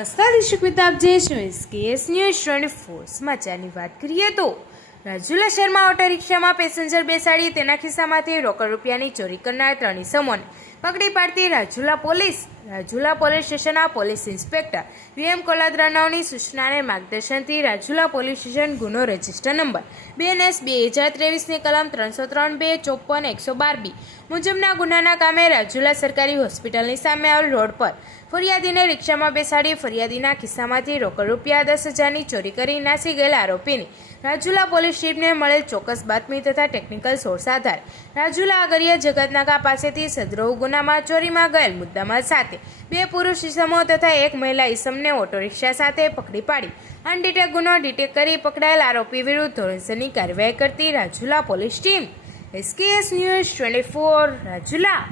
નમસ્કાર દર્શક મિત્રો, આપ જે છો SKS ન્યૂઝ 24 સમાચારની વાત કરીએ તો રાજુલા શહેરમાં ઓટો રિક્ષામાં પેસેન્જર બેસાડી તેના ખિસ્સામાંથી રોકડ રૂપિયાની ચોરી કરનાર 3 ઇસમોને પકડી પાડતી રાજુલા પોલીસ સ્ટેશનના પોલીસ ઇન્સ્પેક્ટર VM કોલાદ્રાનાઓની સૂચનાને માર્ગદર્શનથી રાજુલા પોલીસ સ્ટેશન ગુનો રજિસ્ટર નંબર BNS 2023ની કલમ 303(2) 54 112B મુજબના ગુનાના કામે રાજુલા સરકારી હોસ્પિટલની સામે આવેલ રોડ પર ફરિયાદીને રિક્ષામાં બેસાડી ફરિયાદીના ખિસ્સામાંથી રોકડ રૂપિયા 10,000ની ચોરી કરી નાસી ગયેલા આરોપીની રાજુલા પોલીસ ટીમને મળેલ ચોક્કસ બાતમી તથા ટેકનિકલ સોર્સ આધારે રાજુલા આગરિયા જગતનાકા પાસેથી સદરોહ ગુનામાં ચોરીમાં ગયેલ મુદ્દામાલ સાથે 2 પુરુષ ઇસમો તથા 1 મહિલા ઇસમને ઓટો રિક્ષા સાથે પકડી પાડી અનડિટેક ગુનો ડિટેક્ટ કરી પકડાયેલ આરોપી વિરુદ્ધ ધોરણસરની કાર્યવાહી કરતી Rajula police team SKS news 24 Rajula.